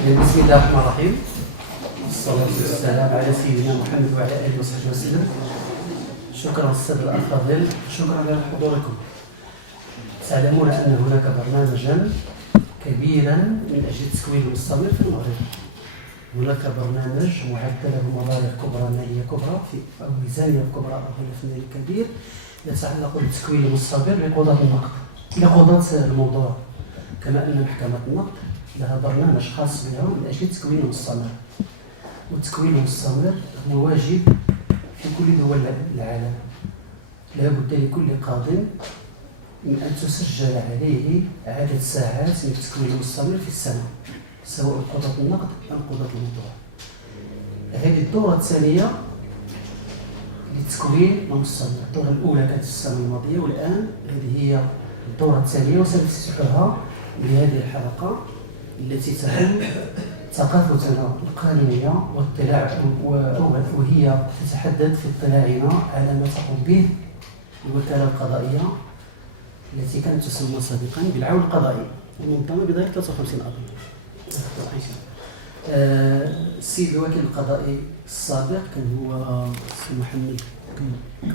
بسم الله الرحمن الرحيم، والصلاة والسلام على سيدنا محمد وعلى آله وصحبه وسلم. شكرا السادة الأفاضل، شكرا على حضوركم. تعلمون أن هناك برنامجا كبيرا من أجل التكوين المستمر في المغرب. هناك برنامج معد له مبالغ كبرى مالية كبرى أو ميزانية كبرى أو هدف مالي كبير يتعلق بالتكوين المستمر لقضاة النقد لقضاة الموضوع، كما أن محكمة النقد لها برنامج خاص بها من أجل التكوين المستمر. والتكوين المستمر هو واجب في كل دول العالم. لا بد لكل قاض من أن تسجل عليه عدد ساعات من التكوين المستمر في السنة، سواء قضاة النقد أم قضاة الموضوع. هذه الدورة الثانية للتكوين المستمر. الدورة الأولى كانت السنة الماضية، والآن هذه هي الدورة الثانية، وسنفتتحها بهذه الحلقة التي تهم ثقافتنا القانونية واطلاع، وهي تتحدث في اطلاعنا على ما تقوم به الوكالة القضائية التي كانت تسمى سابقا بالعون القضائي ومنظمة بداية 53 أظن. السيد الوكيل القضائي السابق كان هو السي محمد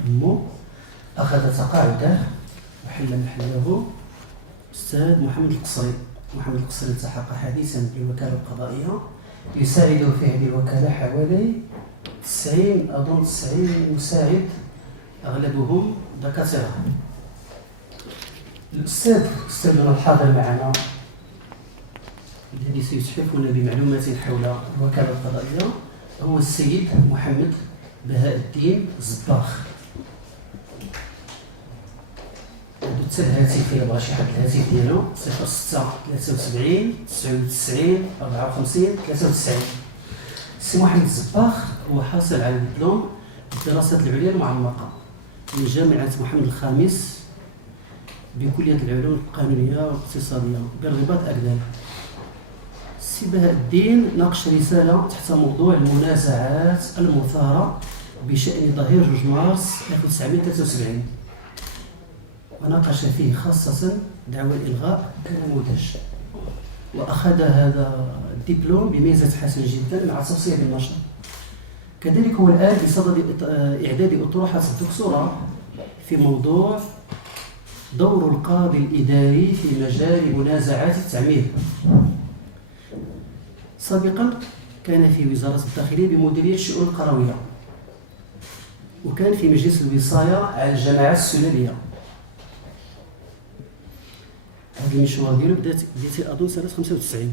كمو، أخذ تقاعده وحل محله الأستاذ محمد القصري. محمد القصري التحق حديثا بالوكالة القضائية، يساعد في هذه الوكالة حوالي 90 مساعد، أغلبهم دكاترة. أستاذنا الحاضر معنا الذي سيتحفنا بمعلومات حول الوكالة القضائية هو السيد محمد بهاء الدين الزباخ. عنده الهاتف إلا بغى شي حد الهاتف ديالو 06 73 99 54 93. السي محمد الزباخ هو حاصل على دبلوم الدراسات العليا المعمقة من جامعة محمد الخامس بكلية العلوم القانونية والاقتصادية بالرباط أكدال. السي بهاء الدين ناقش رسالة تحت موضوع المنازعات المثارة بشأن ظهير 2 مارس 1973، وناقش فيه خاصة دعوى الإلغاء كنموذج، وأخذ هذا الدبلوم بميزة حسنة جدا مع توصية بالنشر. كذلك هو الآن بصدد إعداد أطروحة الدكتوراه في موضوع دور القاضي الإداري في مجال منازعات التعمير. سابقا كان في وزارة الداخلية بمديرية الشؤون القروية، وكان في مجلس الوصاية على الجماعات السلالية. هذا المشوار ديالو بدات اظن سنه 95.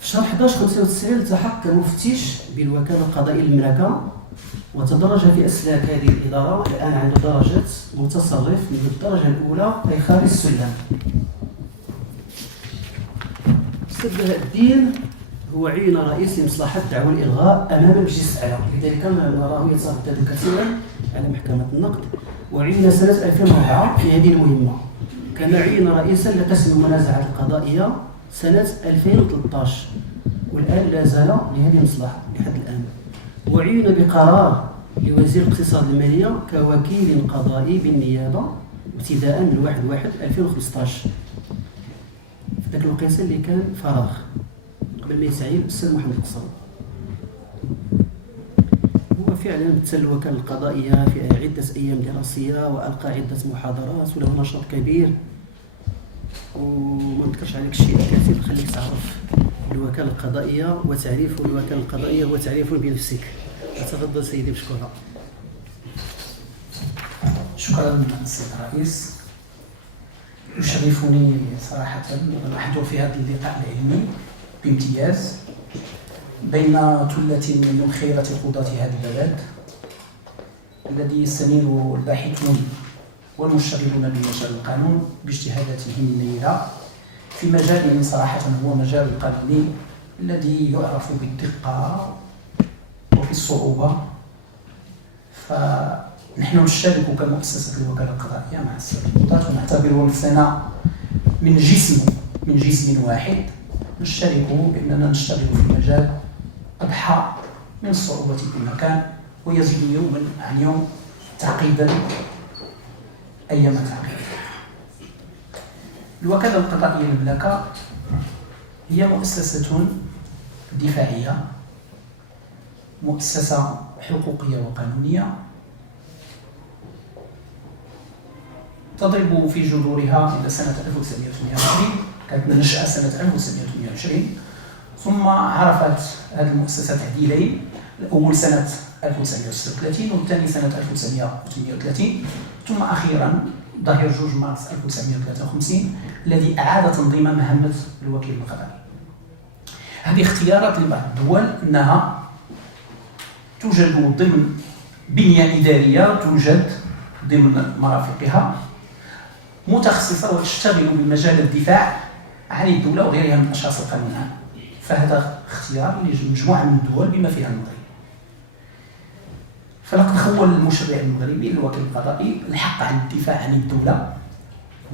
في شهر 11 95 التحق كمفتش بالوكاله القضائيه للمملكه، وتدرج في اسلاك هذه الاداره. الان عنده درجه متصرف من الدرجه الاولى اي خارج السلم. السيد بهاء الدين هو عين رئيس لمصلحه دعوى الالغاء امام المجلس الاعلى، لذلك نراه يتردد كثيرا على محكمه النقد، وعين سنه 2004 في هذه المهمه. كان عين رئيسا لقسم المنازعات القضائيه سنه 2013، والان لا زال لهذه المصلحه لحد الان. وعين بقرار لوزير الاقتصاد الماليه كوكيل قضائي بالنيابه ابتداء من 1/1/2015، في ذاك الوقيته اللي كان فراغ قبل ما يتعين الاستاذ محمد القصري. هو فعلا مثل الوكاله القضائيه في عده ايام دراسيه، والقى عده محاضرات، وله نشاط كبير. وما نذكرش عليك الشيء الكثير، خليك تعرف الوكاله القضائيه وتعريف الوكاله القضائيه وتعريف بنفسك. تفضل سيدي بشكرها. شكرا سيد الرئيس. يشرفني صراحه ان احضر في هذا اللقاء العلمي بامتياز بين ثلة من خيرة قضاة هذا البلد الذي يستنير الباحثون والمشتغلون بمجال القانون باجتهاداتهم النيرة في مجال صراحة هو مجال القانوني الذي يعرف بالدقة وبالصعوبة. فنحن نشارك كمؤسسة الوكالة القضائية مع السادة القضاة ونعتبر نفسنا من جسم واحد، نشارك بأننا نشتغل في مجال أضحى من الصعوبة في مكان ويزيد يوما عن يوم تعقيدا أيما تعقيد. الوكالة القضائية للمملكة هي مؤسسة دفاعية، مؤسسة حقوقية وقانونية تضرب في جذورها إلى سنة 1928. كانت نشأة سنة 1928، ثم عرفت هذه المؤسسة تعديلين، الأول سنة 1936 والثاني سنة 1938، ثم أخيرا ظهر 2 مارس 1953 الذي أعاد تنظيم مهمة الوكيل القضائي. هذه اختيارات لبعض الدول أنها توجد ضمن بنية إدارية، توجد ضمن مرافقها متخصصة وتشتغل بمجال الدفاع عن الدولة وغيرها من أشخاص القانون العام. فهذا اختيار لمجموعة من الدول بما فيها المغرب. فلقد خول المشرع المغربي الوكيل القضائي الحق عن الدفاع عن الدولة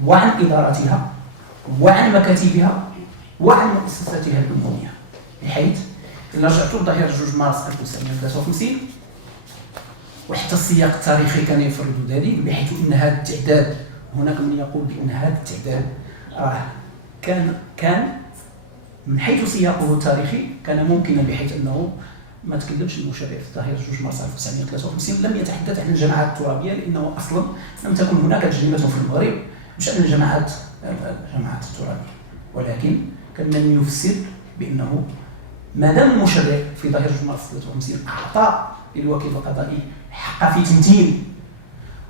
وعن إدارتها وعن مكاتبها وعن مؤسساتها العمومية، بحيث إن رجعتوا لظهير 2 مارس 1953 وحتى السياق التاريخي كان يفرض ذلك، بحيث أن هذا التعداد، هناك من يقول بأن هذا التعداد كان من حيث سياقه التاريخي كان ممكنا، بحيث أنه ما تكلمش المشرع في ظهير 2 مارس 1953 لم يتحدث عن الجماعات الترابية، لأنه أصلا لم تكن هناك تجربة في المغرب بشأن الجماعات الترابية، ولكن كان من يفسر بأنه ما دام المشرع في ظهير 2 مارس 1953 أعطى للوكيل القضائي حق في تمثيل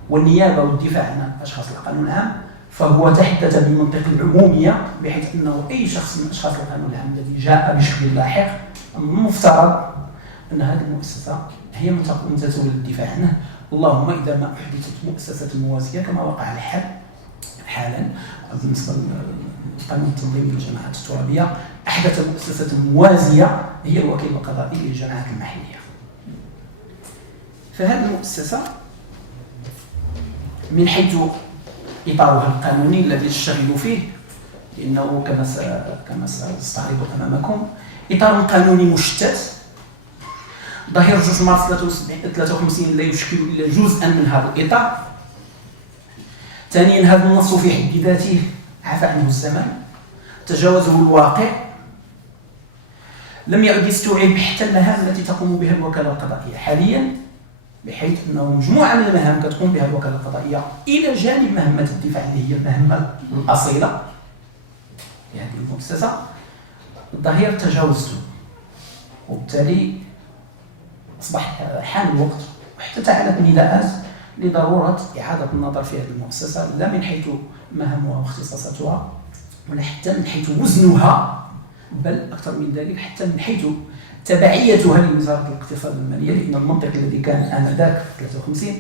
والنيابة والدفاع عن أشخاص القانون العام، فهو تحدث بالمنطق العمومية، بحيث أنه أي شخص من أشخاص القانون العام الذي جاء بشكل لاحق المفترض أن هذه المؤسسة هي من تولي الدفاع عنه، اللهم إذا ما أحدثت مؤسسة موازية كما وقع الحال حالا بالنسبة للقانون التنظيمي للجماعات الترابية، أحدث مؤسسة موازية هي الوكيل القضائي للجماعات المحلية. فهذه المؤسسة من حيث إطارها القانوني الذي تشتغل فيه، لأنه كما سأستعرض أمامكم إطار قانوني مشتت. ظهير 2 مارس 1953 لا يشكل إلا جزءا من هذا الإطار. ثانيا، هذا النص في حد ذاته عفى عنه الزمن، تجاوزه الواقع، لم يعد يستوعب حتى المهام التي تقوم بها الوكالة القضائية حاليا، بحيث أنه مجموعة من المهام كتقوم بها الوكالة القضائية إلى جانب مهمة الدفاع اللي هي المهمة الأصيلة لهذه المؤسسة، الظهير تجاوزته، وبالتالي أصبح حان الوقت وحتى تعالت نداءات لضرورة إعادة النظر في هذه المؤسسة، لا من حيث مهامها واختصاصاتها ولا حتى من حيث وزنها، بل أكثر من ذلك حتى من حيث تبعيتها لوزارة الاقتصاد والمالية، لأن المنطق الذي كان آنذاك في 53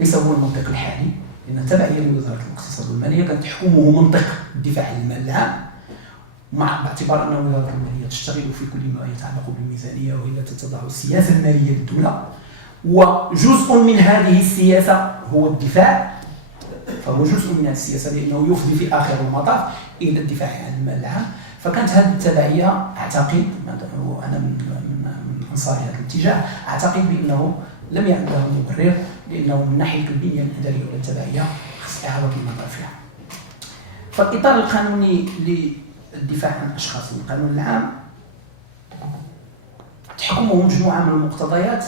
ليس هو المنطق الحالي، لأن التبعية لوزارة الاقتصاد والمالية كانت تحكمه منطق الدفاع عن المال العام، باعتبار أن وزارة المالية تشتغل في كل ما يتعلق بالميزانية وهي التي تضع السياسة المالية للدولة، وجزء من هذه السياسة هو الدفاع، فهو جزء من هذه السياسة لأنه يفضي في آخر المطاف إلى الدفاع عن المال العام. فكانت هذه التبعية أعتقد، وأنا من أنصار هذا الاتجاه، أعتقد بأنه لم يعد له مبرر، لأنه من ناحية البنية الإدارية والتبعية خص إعادة النظر فيها. فالإطار القانوني للدفاع عن أشخاص القانون العام تحكمه مجموعة من المقتضيات،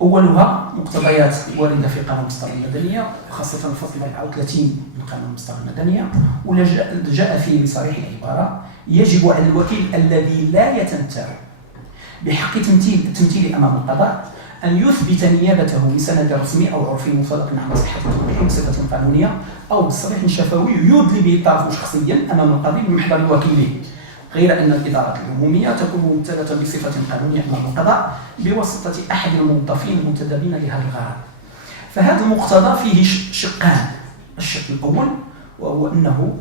أولها مقتضيات واردة في قانون المصطلح المدنية، خاصة الفصل 34 من قانون المصطلح المدنية، ولجأ فيه بصريح العبارة: يجب على الوكيل الذي لا يتمتع بحق التمثيل أمام القضاء أن يثبت نيابته بسند رسمي أو عرفي مصدق عن صحة التوقيع بصفة قانونية أو بصريح شفوي يدلي به الطرف شخصيا أمام القاضي بمحضر وكيله، غير أن الإدارة العمومية تكون ممتثلة بصفة قانونية أمام القضاء بواسطة أحد الموظفين المنتدبين لهذا الغرض. فهذا المقتضى فيه شقان: الشق الأول وهو أنه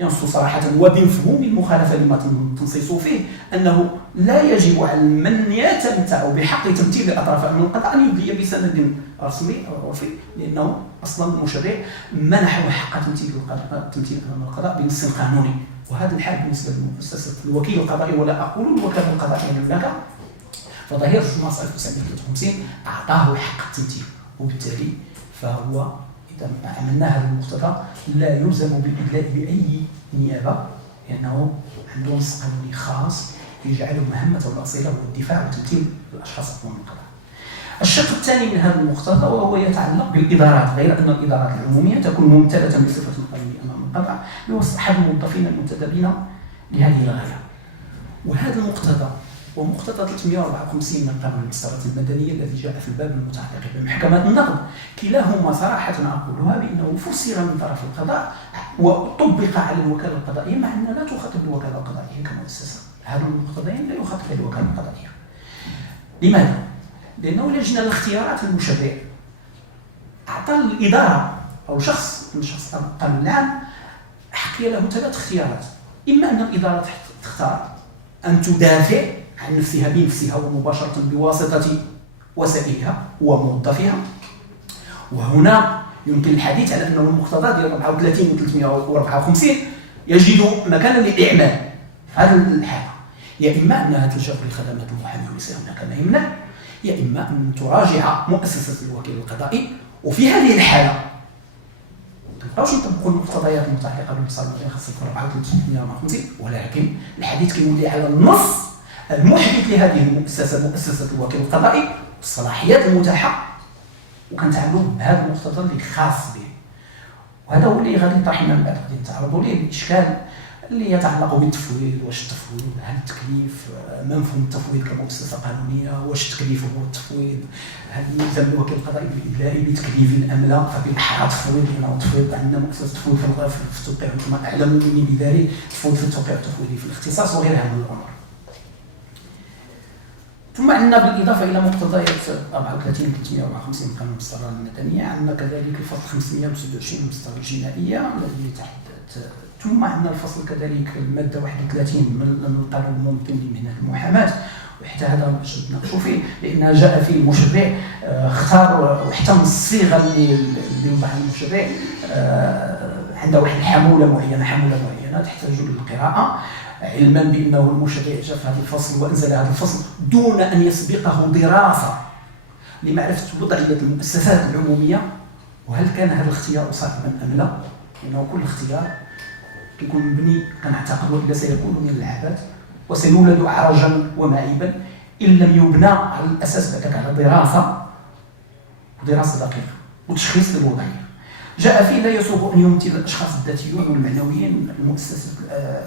ينص صراحة وبمفهوم المخالفة لما تنصص فيه أنه لا يجب على من يتمتع بحق تمثيل الأطراف أمام القضاء أن يدلي بسند رسمي أو عرفي، لأنه أصلا المشرع منحه حق تمثيل أمام القضاء بنص قانوني. وهذا الحال بالنسبة لمؤسسة الوكيل القضائي، ولا أقول الوكالة القضائية المملكة، فظهير 2 مارس 1953 أعطاه حق التمثيل، وبالتالي فهو إذا عملنا هذا المقتضى لا يلزم بالإدلاء بأي نيابة لأنه عنده نص قانوني خاص يجعله مهمته الأصيلة هو الدفاع وتمثيل الأشخاص أقوام القضاء. الشق الثاني من هذا المقتضى وهو يتعلق بالإدارات، غير أن الإدارات العمومية تكون ممتلئة بصفة القانون أمام القضاء بواسطة أحد الموظفين المنتدبين لهذه الغاية. وهذا المقتضى ومقتضى 354 من قانون المسارات المدنية الذي جاء في الباب المتعلق بمحكمة النقد كلاهما صراحة أقولها بأنه فسر من طرف القضاء وطبق على الوكالة القضائية، مع أنها لا تخاطب الوكالة القضائية كمؤسسة. هذا المقتضيين لا يخاطب الوكالة القضائية. لماذا؟ لأنه لجنة الاختيارات المشرع أعطى الإدارة أو شخص من شخص القانون العام حقي له 3 اختيارات. إما أن الإدارة تختار أن تدافع عن نفسها بنفسها ومباشرة بواسطة وسائلها وموظفيها، وهنا يمكن الحديث على أنه المقتضى ديال 34 و 354 يجد مكانا للإعمال في هذه الحالة. يا إما أنها تلجأ لخدمات المحامي وليس هناك ما يمنع، يا إما أن تراجع مؤسسة الوكيل القضائي. وفي هذه الحالة مابقاوش نطبقوا المقتضيات المتعلقة بالمسار المدني خاصة 34 ولكن الحديث كيولي على النص المحدث لهذه المؤسسة مؤسسة الوكيل القضائي والصلاحيات المتاحة، وكنتعاملوا بهذا المقتضى اللي خاص به. وهذا هو اللي غادي يطرحنا من بعد، غادي نتعرضوا ليه الاشكال اللي يتعلق بالتفويض. واش التفويض، هل التكليف، ما مفهوم التفويض كمؤسسه قانونيه؟ واش التكليف هو التفويض؟ هل يلزم الوكيل القضائي بالادلاء بتكليف ام لا؟ فبالاحرى تفويض، لانه التفويض عندنا مؤسسه تفويض في التوقيع، كما اعلم مني بذلك تفويض في التوقيع التفويضي في الاختصاص وغيرها من الامور. ثم عندنا بالإضافة إلى مقتضيات 34 و 354 من قانون المسطرة المدنية عندنا كذلك الفصل 526 من المسطرة الجنائية الذي يتحدث. ثم عندنا الفصل كذلك المادة 31 من القانون الممكن لمهنة المحاماة، وحتى هذا باش نتناقشوا فيه لأن جاء فيه المشرع اختار واحتم الصيغة اللي وضعها المشرع عندها واحد حمولة معينة تحتاج للقراءة، علما بأنه المشرع جاء في هذا الفصل وأنزل هذا الفصل دون أن يسبقه دراسة لمعرفة وضعية المؤسسات العمومية وهل كان هذا الاختيار صائبا أم لا، لأنه كل اختيار يكون مبني كنعتقد وإلا سيكون من العبث وسيولد عرجا ومعيبا إن لم يبنى على الأساس ذلك على دراسة دقيقة وتشخيص للوضعية. جاء فيه لا يسوغ أن يمثل الأشخاص الذاتيون والمعنويين المؤسسة،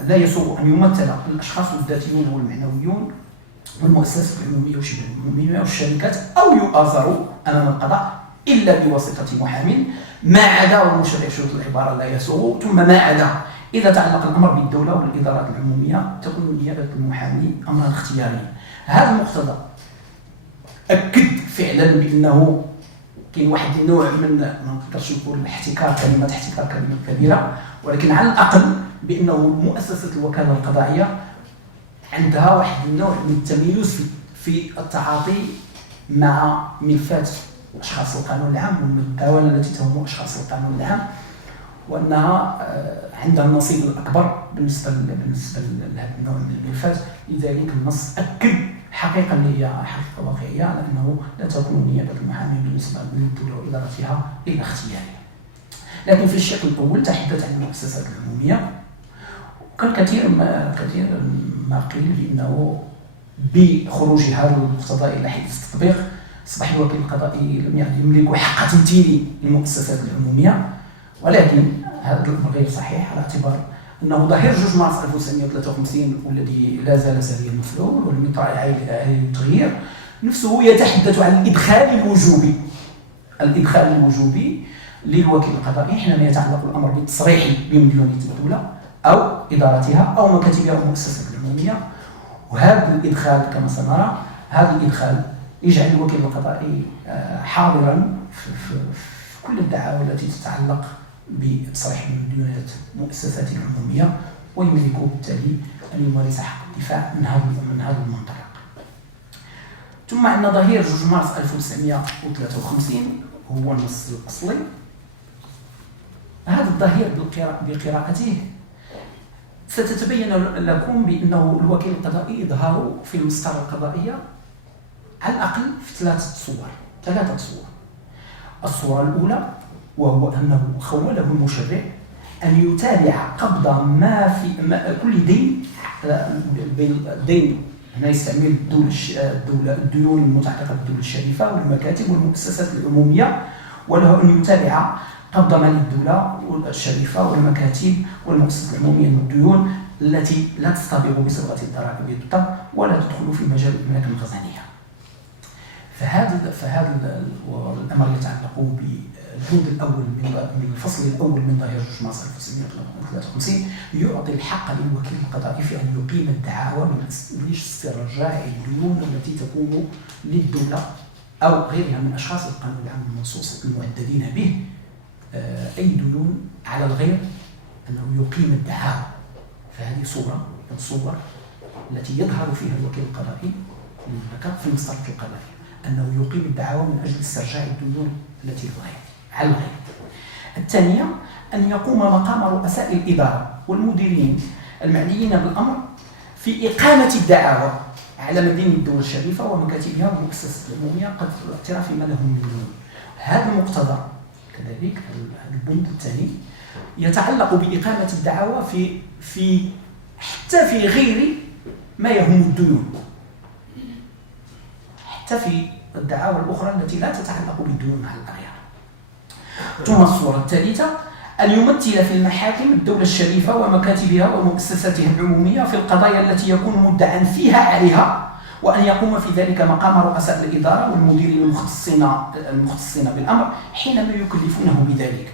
لا يسوغ أن يمثل الأشخاص الذاتيون والمعنويون والمؤسسات العمومية وشبه العمومية والشركات أو يؤازروا أمام القضاء إلا بواسطة محامٍ ما عدا، والمشرع شروط العبارة لا يسوغ، ثم ما عدا إذا تعلق الأمر بالدولة والإدارات العمومية تكون نيابة المحامي أمرا اختياريا. هذا المقتضى أكد فعلا بأنه كاين واحد النوع من ما نقدرش نقول احتكار كلمة كبيرة، ولكن على الأقل بأنه مؤسسة الوكالة القضائية عندها واحد النوع من التميز في التعاطي مع ملفات أشخاص القانون العام والمداولة التي تهم أشخاص القانون العام، وأنها عندها النصيب الأكبر بالنسبة لهذا النوع من الملفات. لذلك النص أكد حقيقة اللي هي حقيقة واقعية على أنه لا تكون نيابة المحامي بالنسبة للدولة وإدارتها إلا اختيارية. لكن في الشق الأول تحدث عن المؤسسات العمومية، وكان كثير ما قيل بأنه بخروج هذا المقتضى إلى حيز التطبيق أصبح الوكيل القضائي لم يعد يملك حق تمثيل المؤسسات العمومية، ولكن هذا الأمر غير صحيح على اعتبار أنه ظهير 2 مارس 1953 والذي لا زال ساريا مفعول ولم يطرأ عليه التغيير نفسه يتحدث عن الإدخال الوجوبي للوكيل القضائي حينما يتعلق الأمر بالتصريح بمديونية الدولة أو إدارتها أو مكاتبها أو مؤسسات العمومية. وهذا الإدخال كما سنرى هذا الإدخال يجعل الوكيل القضائي حاضرا في كل الدعاوى التي تتعلق بتصريح بمديونية المؤسسات العمومية، ويملك بالتالي أن يمارس حق الدفاع من هذا المنطلق. ثم عندنا ظهير 2 مارس 1953 هو النص الأصلي. هذا الظهير بقراءته ستتبين لكم بأنه الوكيل القضائي يظهر في المسطرة القضائية على الأقل في 3 صور. الصورة الأولى وهو أنه خوله المشرع أن يتابع قبض ما في كل دين. الدين هنا يستعمل الديون المتعلقة بالدولة الشريفة والمكاتب والمؤسسات العمومية، وله أن يتابع قبض مال الدولة الشريفة والمكاتب والمؤسسات العمومية من الديون التي لا تصطبغ بصبغة الضرائب بالضبط ولا تدخل في مجال المملكة الخزانية. فهذا الأمر يتعلق بالبند الأول من الفصل الأول من ظاهرة جورج مارسال 1953، يعطي الحق للوكيل القضائي في أن يقيم الدعاوى من استرجاع الديون التي تكون للدولة أو غيرها من أشخاص القانون العام المنصوص المعددين به أي ديون على الغير، أنه يقيم الدعاوى. فهذه صورة من الصور التي يظهر فيها الوكيل القضائي للمملكة في المصطلح القضائي، أنه يقيم الدعاوى من أجل استرجاع الديون التي للغير على الغير. الثانية أن يقوم مقام رؤساء الإدارة والمديرين المعنيين بالأمر في إقامة الدعاوى على مدين الدولة الشريفة ومكاتبها والمؤسسات العمومية قد الاعتراف ما لهم من ديون. هذا المقتضى كذلك البند الثاني يتعلق بإقامة الدعاوى في حتى في غير ما يهم الديون، حتى في الدعاوى الأخرى التي لا تتعلق بالديون على الأغيار. ثم الصورة الثالثة أن يمثل في المحاكم الدولة الشريفة ومكاتبها ومؤسساتها العمومية في القضايا التي يكون مدعا فيها عليها، وأن يقوم في ذلك مقام رؤساء الإدارة والمديرين المختصين بالأمر حينما يكلفونه بذلك.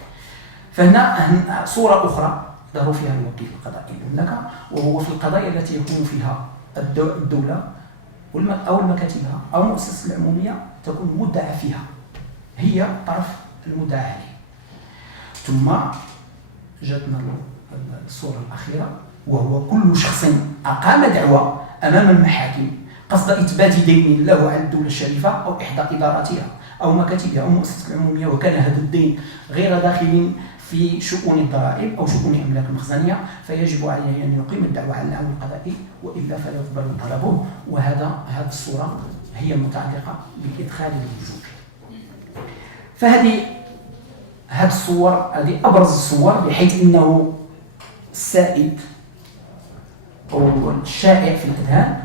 فهنا صورة أخرى ظهر فيها الوكيل القضائي للمملكة، وهو في القضايا التي يكون فيها الدولة أو مكاتبها أو المؤسسة العمومية تكون مدعى فيها، هي طرف المدعى عليه. ثم جاتنا الصورة الأخيرة، وهو كل شخص أقام دعوى أمام المحاكم قصد إثبات دين له على الدولة الشريفة أو إحدى إداراتها أو مكاتبها أو مؤسسة العمومية، وكان هذا الدين غير داخل في شؤون الضرائب أو شؤون الأملاك المخزنية، فيجب عليه أن يقيم الدعوى على العون القضائي، وإلا فلا يقبل طلبه. هذه الصورة هي المتعلقة بالإدخال الوجوبي. فهذه الصور هذه أبرز الصور، بحيث أنه السائد أو الشائع في الأذهان،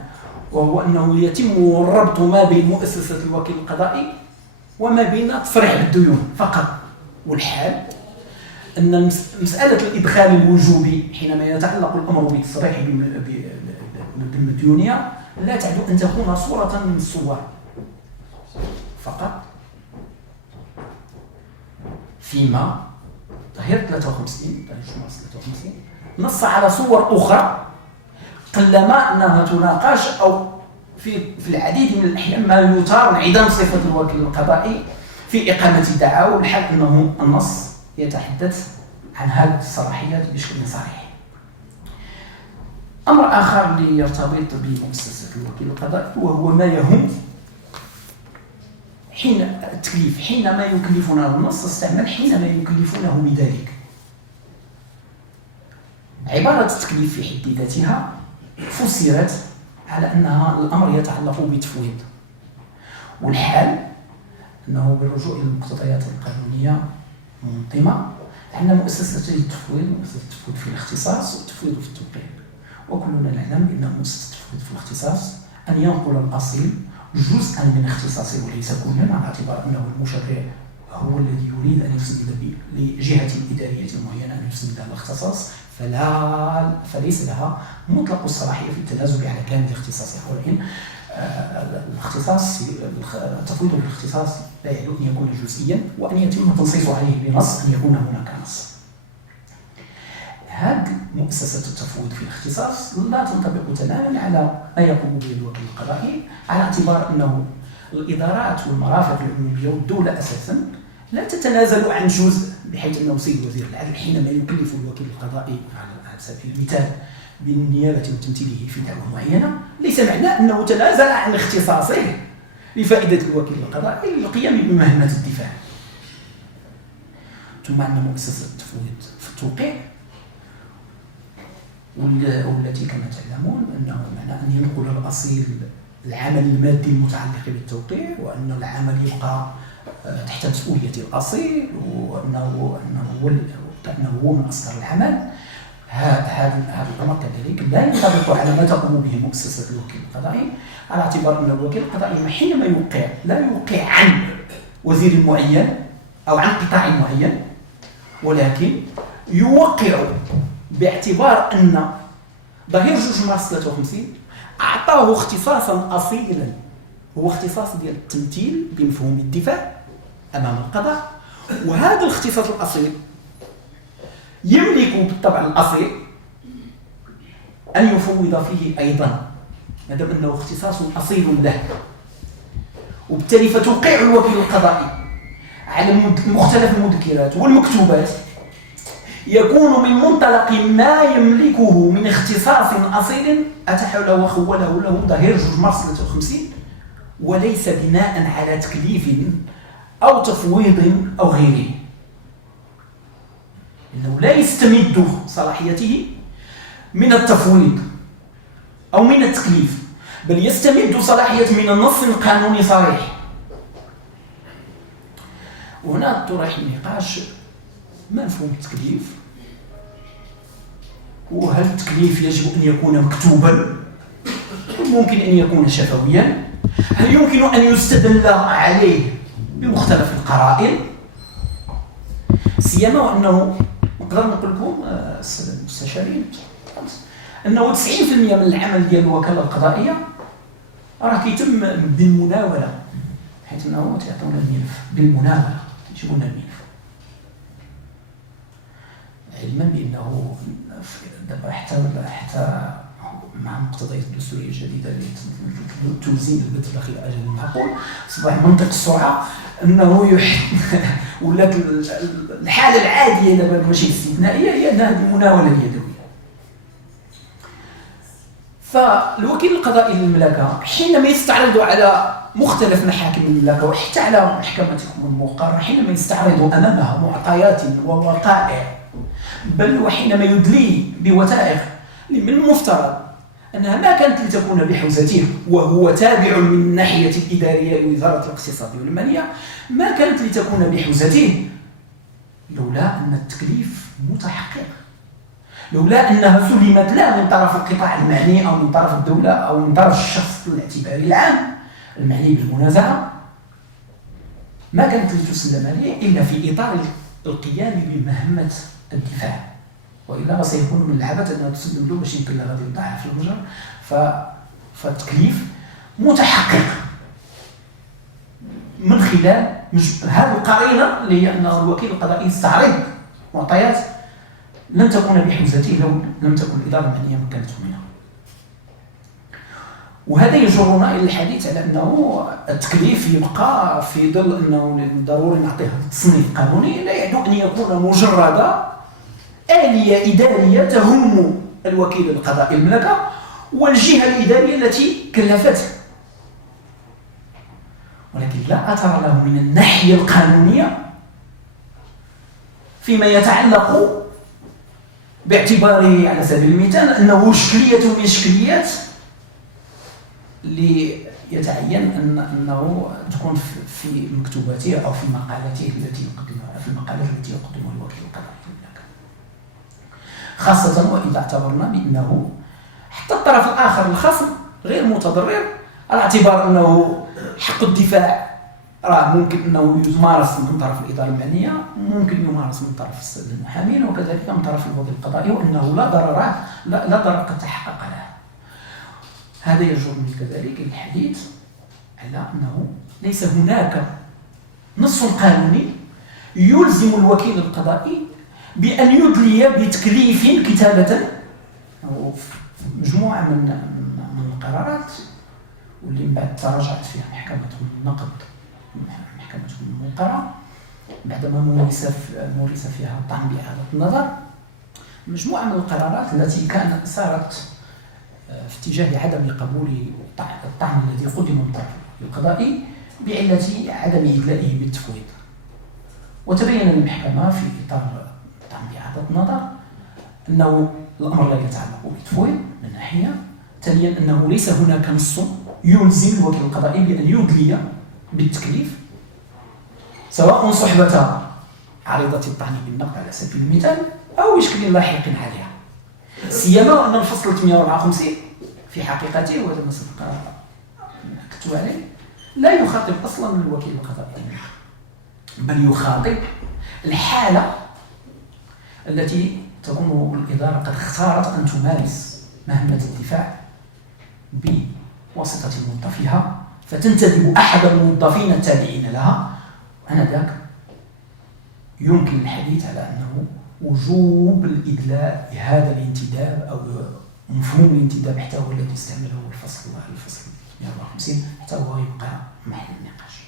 وهو أنه يتم الربط ما بين مؤسسة الوكيل القضائي وما بين تصريح بالديون فقط. والحال أن مسألة الإدخال الوجوبي حينما يتعلق الأمر بالتصريح بالمديونية لا تعد أن تكون صورة من الصور فقط، فيما ظاهرة 53 نص على صور أخرى قلما أنها تناقش، أو في العديد من الأحيان ما يثار انعدام صفة الوكيل القضائي في إقامة الدعاوى، والحال أنه النص يتحدث عن هذه الصلاحيات بشكل صريح. أمر آخر يرتبط بمؤسسة الوكيل القضائي وهو ما يهم حين التكليف، حينما يكلفنا النص استعمل حينما يكلفونه بذلك. عبارة التكليف في حد ذاتها فسرت على أنها الأمر يتعلق بتفويض، والحال أنه بالرجوع إلى المقتضيات القانونية المنظمة عندنا مؤسسة التفويض، مؤسسة التفويض في الاختصاص والتفويض في التوقيع. وكلنا نعلم بأن مؤسسة التفويض في الاختصاص أن ينقل الأصيل جزءا من اختصاصه وليس كلا، على اعتبار أنه المشرع هو الذي يريد أن يسند لجهة إدارية معينة أن يسند هذا الاختصاص، فليس لها مطلق الصلاحية في التنازل على كامل اختصاصها. ولكن التفويض في الاختصاص لا يعني أن يكون جزئيا وأن يتم تنصيص عليه بنص أن يكون هناك نص. هذه مؤسسة التفويض في الاختصاص لا تنطبق تماما على ما يقوم به الوكيل القضائي، على اعتبار أنه الإدارات والمرافق العمومية والدولة أساسا لا تتنازل عن جزء، بحيث أنه سيد وزير العدل حينما يكلف الوكيل القضائي على سبيل المثال بالنيابة وتمثيله في دعوة معينة، ليس معناه أنه تنازل عن اختصاصه لفائدة الوكيل القضائي للقيام بمهمة الدفاع. ثم أن مؤسسة التفويض في التوقيع والتي كما تعلمون أنه معنى أن ينقل الأصيل العمل المادي المتعلق بالتوقيع، وأن العمل يبقى تحت مسؤولية الأصيل، وأنه هو كأنه هو من أصدر العمل. هذا الأمر كذلك لا ينطبق على ما تقوم به مؤسسة الوكيل القضائي، على اعتبار أن الوكيل القضائي حينما يوقع لا يوقع عن وزير معين أو عن قطاع معين، ولكن يوقع باعتبار أن ظهير 2 مارس 53 أعطاه اختصاصا أصيلا، هو اختصاص ديال التمثيل بمفهوم الدفاع أمام القضاء. وهذا الاختصاص الأصيل يملك بالطبع الأصيل أن يفوض فيه أيضا، ما دام أنه اختصاص أصيل له. وبالتالي فتوقيع الوكيل القضائي على مختلف المذكرات والمكتوبات يكون من منطلق ما يملكه من اختصاص أصيل أتاح له وخوله له ظهير 2 مارس 53، وليس بناء على تكليف أو تفويض أو غيره. إنه لا يستمد صلاحيته من التفويض أو من التكليف، بل يستمد صلاحيته من النص القانوني صريح. وهنا طرح النقاش ما مفهوم التكليف، وهل التكليف يجب أن يكون مكتوبا، ممكن أن يكون شفويا، هل يمكن أن يستدل عليه بمختلف القرائن، سيما وأنه نقدر نقول لكم السادة المستشارين أنه 90% من العمل ديال الوكالة القضائية راه كيتم بالمناولة، حيث أنه تعطونا الملف بالمناولة، يجيبونا الملف، علما بأنه دابا حتى مع مقتضيات الدستورية الجديدة لتوزين البث داخل أجل المعقول أصبح منطق السرعة أنه ولات الحالة العادية دابا ماشي استثنائية هي أن هذه المناولة اليدوية. فالوكيل القضائي للمملكة حينما يستعرض على مختلف محاكم المملكة وحتى على محكمتكم الموقرة، حينما يستعرض أمامها معطيات ووقائع، بل وحينما يدلي بوثائق من المفترض أنها ما كانت لتكون بحوزته، وهو تابع من الناحية الإدارية لوزارة الاقتصاد والمالية، ما كانت لتكون بحوزته لولا أن التكليف متحقق، لولا أنها سلمت لا من طرف القطاع المعني أو من طرف الدولة أو من طرف الشخص الاعتباري العام المعني بالمنازعة، ما كانت لتسلم عليه إلا في إطار القيام بمهمة الدفاع، وإلا سيكون من العبث أنها تسلم له باش يمكن لها غادي يضعها في المجرى. فالتكليف متحقق من خلال هذه القرينة اللي هي أن الوكيل القضائي يستعرض معطيات لم تكن بحوزته لو لم تكن الإدارة المعنية مكنته منها. وهذا يجرنا إلى الحديث على أنه التكليف يبقى في ظل أنه ضروري نعطيه تصنيف قانوني، لا يعد أن يكون مجرد آلية إدارية تهم الوكيل القضائي المملكة والجهة الإدارية التي كلفته، ولكن لا أثر له من الناحية القانونية فيما يتعلق باعتباره على سبيل المثال أنه شكلية من شكليات ليتعين أنه تكون في مكتوباته أو في مقالاته التي يقدمها، في المقالات التي يقدمها الوكيل القضائي المملكة، خاصة وإذا اعتبرنا بأنه حتى الطرف الآخر الخصم غير متضرر، على اعتبار أنه حق الدفاع راه ممكن أنه يمارس من طرف الإدارة المعنية، ممكن يمارس من طرف المحامين، وكذلك من طرف الوكيل القضائي، وأنه لا ضرر قد تحقق له. هذا يجرني كذلك الحديث على أنه ليس هناك نص قانوني يلزم الوكيل القضائي بأن يدلي بتكليف كتابة أو مجموعة من القرارات، واللي من بعد تراجعت فيها محكمة النقد، محكمة الموقرة، بعدما مورس فيها الطعن بإعادة النظر، مجموعة من القرارات التي كانت صارت في اتجاه عدم قبول الطعن الذي قدم من طرف القضائي بعلة عدم إدلائه بالتفويض. وتبين المحكمة في إطار الطعن بإعادة النظر أنه الأمر لا يتعلق بالتفويض من ناحية، ثانيا أنه ليس هناك نص يلزم الوكيل القضائي بأن يدلي بالتكليف، سواء صحبة عريضة الطعن بالنقد على سبيل المثال أو إشكال لاحق عليها، سيما أن الفصل 854 في حقيقته، وهذا ما سبق أكدت عليه، لا يخاطب أصلا الوكيل القضائي، بل يخاطب الحالة التي تظن الإدارة قد اختارت أن تمارس مهمة الدفاع بواسطة موظفيها، فتنتدب أحد الموظفين التابعين لها، آنذاك يمكن الحديث على أنه وجوب الإدلاء بهذا الانتداب أو مفهوم الانتداب حتى هو الذي استعمله الفصل 154 حتى هو يبقى محل النقاش.